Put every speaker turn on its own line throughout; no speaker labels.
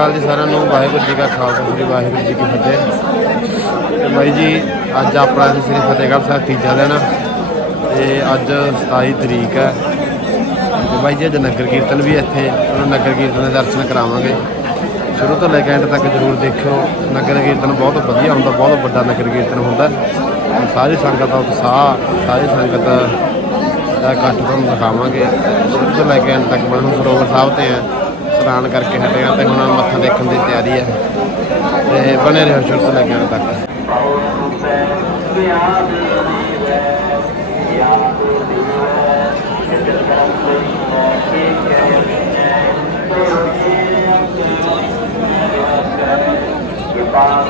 ਅਕਾਲ ਜੀ ਸਾਰਿਆਂ ਨੂੰ, ਵਾਹਿਗੁਰੂ ਜੀ ਕਾ ਖਾਲਸਾ, ਸ੍ਰੀ ਵਾਹਿਗੁਰੂ ਜੀ ਕੀ ਫਤਿਹ। ਤੇ ਬਾਈ ਜੀ, ਅੱਜ ਆਪਣਾ ਸ੍ਰੀ ਫਤਿਹਗੜ੍ਹ ਸਾਹਿਬ ਤੀਜਾ ਦਿਨ ਆ, ਤੇ ਅੱਜ 27 ਤਰੀਕ ਹੈ ਤੇ ਬਾਈ ਜੀ, ਅੱਜ ਨਗਰ ਕੀਰਤਨ ਵੀ ਇੱਥੇ ਉਹਨਾਂ ਨਗਰ ਕੀਰਤਨ ਦੇ ਦਰਸ਼ਨ ਕਰਾਵਾਂਗੇ। ਸ਼ੁਰੂ ਤੋਂ ਲੈ ਕੇ ਐਂਡ ਤੱਕ ਜ਼ਰੂਰ ਦੇਖਿਓ। ਨਗਰ ਕੀਰਤਨ ਬਹੁਤ ਵਧੀਆ ਹੁੰਦਾ, ਬਹੁਤ ਵੱਡਾ ਨਗਰ ਕੀਰਤਨ ਹੁੰਦਾ। ਸਾਰੀ ਸੰਗਤ ਦਾ ਉਤਸ਼ਾਹ, ਸਾਰੀ ਸੰਗਤ ਦਾ ਇਕੱਠ ਤੁਹਾਨੂੰ ਦਿਖਾਵਾਂਗੇ। ਸ਼ੁਰੂ ਤੋਂ ਲੈ ਕੇ ਐਂਡ ਤੱਕ ਬਣ ਸਰੋਵਰ ਸਾਹਿਬ ਤੇ ਹੈ ਇਸ਼ਨਾਨ ਕਰਕੇ ਹਟੇ ਆ ਤੇ ਹੁਣ ਮੱਥਾ ਦੇਖਣ ਦੀ ਤਿਆਰੀ ਹੈ। ਤੇ ਬਣੇ ਰਹੋ ਸ਼ੁਰੂ ਤੋਂ ਤੱਕ।
ਥੋੜੀਆਂ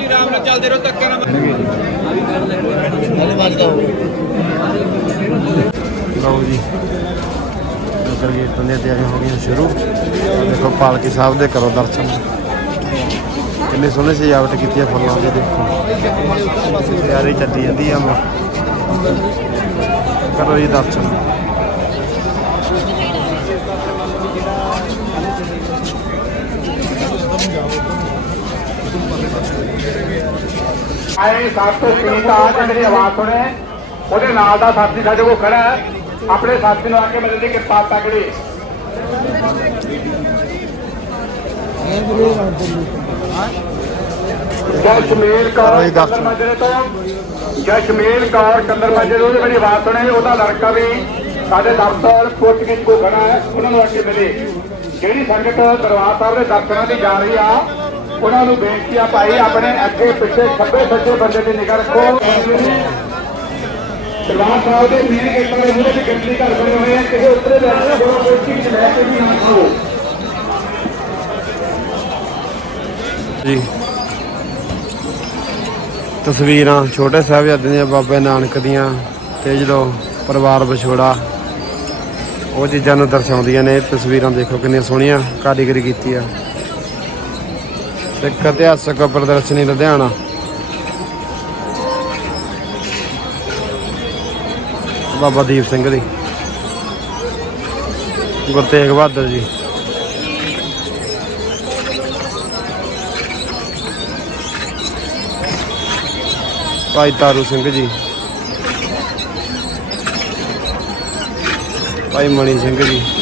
ਨਾਲ ਚੱਲਦੇ ਰਹੋ ਧੱਕੇ ਨਾਲ
ਲਓ ਜੀ ਨਗਰ ਕੀਰਤਨ ਦੀਆਂ ਤਿਆਰੀਆਂ ਹੋ ਗਈਆਂ ਸ਼ੁਰੂ। ਦੇਖੋ ਪਾਲਕੀ ਸਾਹਿਬ ਦੇ ਕਰੋ ਦਰਸ਼ਨ। ਕਿੰਨੀ ਸੋਹਣੀ ਸਜਾਵਟ ਕੀਤੀ ਹੈ ਫੁੱਲਾਂ ਦੀ ਦੇਖੋ। ਤਿਆਰੀ ਚੱਲੀ ਜਾਂਦੀ ਆ ਮ- ਕਰੋ ਜੀ ਦਰਸ਼ਨ।
ਆਏ ਸਭ ਤੋਂ ਪ੍ਰੀਤ ਆ ਜਿਹੜੀ ਆਵਾਜ਼ ਸੁਣੇ। ਉਹਦੇ ਨਾਲ ਦਾ ਸਾਥੀ ਸਾਡੇ ਕੋਲ ਖੜਾ ਆਪਣੇ ਸਾਥੀ ਨੂੰ ਆ ਕੇ ਮਿਲਣ ਦੀ ਕਿਰਪਾ ਤਕੜੀ ਜਸ਼ਮੀਰ
ਕਰੋ।
ਕੰਦਰ ਮਾਜਰੇ ਤੋਂ। ਜਸ਼ਮੀਰ ਕੌਰ ਕੰਦਰ ਮਾਜਰੇ ਉਹਦੀ ਮੇਰੀ ਆਵਾਜ਼ ਸੁਣੇ। ਉਹਦਾ ਲੜਕਾ ਵੀ ਸਾਡੇ ਦਫ਼ਤਰ ਪੁੱਛਗਿੱਛ ਕੋ ਖੜਾ ਹੈ। ਉਹਨਾਂ ਨੂੰ ਆ ਕੇ ਮਿਲੇ। ਜਿਹੜੀ ਸੰਗਤ ਦਰਬਾਰ ਸਾਹਿਬ ਦੇ ਦਰਸ਼ਨਾਂ ਦੀ ਜਾ ਰਹੀ ਆ ਉਹਨਾਂ ਨੂੰ ਬੇਨਤੀ ਆ ਭਾਈ, ਆਪਣੇ ਅੱਗੇ ਪਿੱਛੇ ਖੱਬੇ ਸੱਜੇ ਬੰਦੇ ਦੀ ਨਿਗਾਹ ਰੱਖੋ। ਦਰਬਾਰ ਸਾਹਿਬ ਦੇ ਮੇਨ ਗੇਟਾਂ ਦੇ ਮੂਹਰੇ ਵੀ ਗੱਡੀ ਘਰ ਬਣੇ ਹੋਏ ਆ ਕਿਸੇ ਉੱਤਰੇ ਬੈਠੇ ਜੋ ਕੋਈ ਚੀਜ਼ ਲੈ ਕੇ ਵੀ ਨਾ ਆਓ।
ਜੀ। ਤਸਵੀਰਾਂ ਛੋਟੇ ਸਾਹਿਬਜ਼ਾਦੇ ਦੀਆਂ, ਬਾਬੇ ਨਾਨਕ ਦੀਆਂ ਤੇ ਜਦੋਂ ਪਰਿਵਾਰ ਵਿਛੋੜਾ, ਉਹ ਚੀਜ਼ਾਂ ਨੂੰ ਦਰਸਾਉਂਦੀਆਂ ਨੇ। ਤਸਵੀਰਾਂ ਦੇਖੋ ਕਿੰਨੀਆਂ ਸੋਹਣੀਆਂ ਕਾਰੀਗਰੀ ਕੀਤੀ ਆ। ਸਿੱਖ ਇਤਿਹਾਸਕ ਪ੍ਰਦਰਸ਼ਨੀ ਲੁਧਿਆਣਾ। ਬਾਬਾ ਦੀਪ ਸਿੰਘ ਦੀ। ਗੁਰੂ ਤੇਗ ਬਹਾਦਰ ਜੀ। ਭਾਈ ਤਾਰੂ ਸਿੰਘ ਜੀ। ਭਾਈ ਮਣੀ ਸਿੰਘ ਜੀ।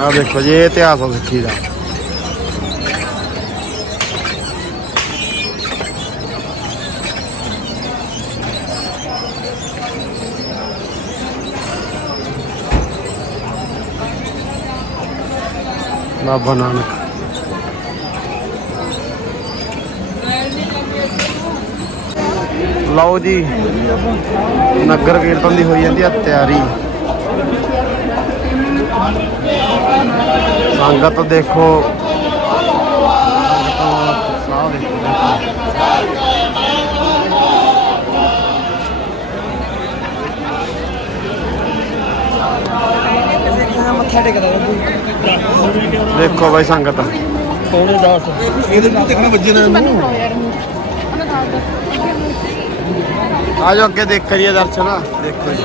ਆ ਦੇਖੋ ਜੀ, ਇਹ ਇਤਿਹਾਸ ਆ ਸਿੱਖੀ ਦਾ। ਬਾਬਾ ਨਾਨਕ। ਲਓ ਜੀ, ਨਗਰ ਕੀਰਤਨ ਦੀ ਹੋਈ ਜਾਂਦੀ ਆ ਤਿਆਰੀ। ਸੰਗਤ ਦੇਖੋ। ਦੇਖੋ ਬਾਈ ਸੰਗਤ।
ਪੌਣੇ 10 ਇਹਦੇ ਨੂੰ ਦੇਖਣਾ ਵੱਜੇ ਨਾ ਇਹਨੂੰ।
ਆ ਜਾਓ ਅੱਗੇ ਦੇਖ ਕਰੀਏ ਦਰਸ਼ਨ। ਦੇਖੋ ਜੀ।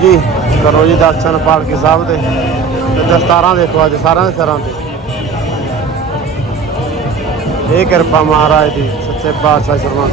ਜੀ, ਕਰੋ ਜੀ ਦਰਸ਼ਨ ਪਾਲਕੀ ਸਾਹਿਬ ਦੇ। ਤੇ ਦਸਤਾਰਾਂ ਦੇਖੋ ਅੱਜ, ਸਾਰਿਆਂ ਦੇ ਸਿਰਾਂ ਤੇ। ਇਹ ਕਿਰਪਾ ਮਹਾਰਾਜ ਦੀ, ਸੱਚੇ ਪਾਤਸ਼ਾਹ ਸ਼ਰਮਾ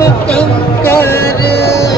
कम कर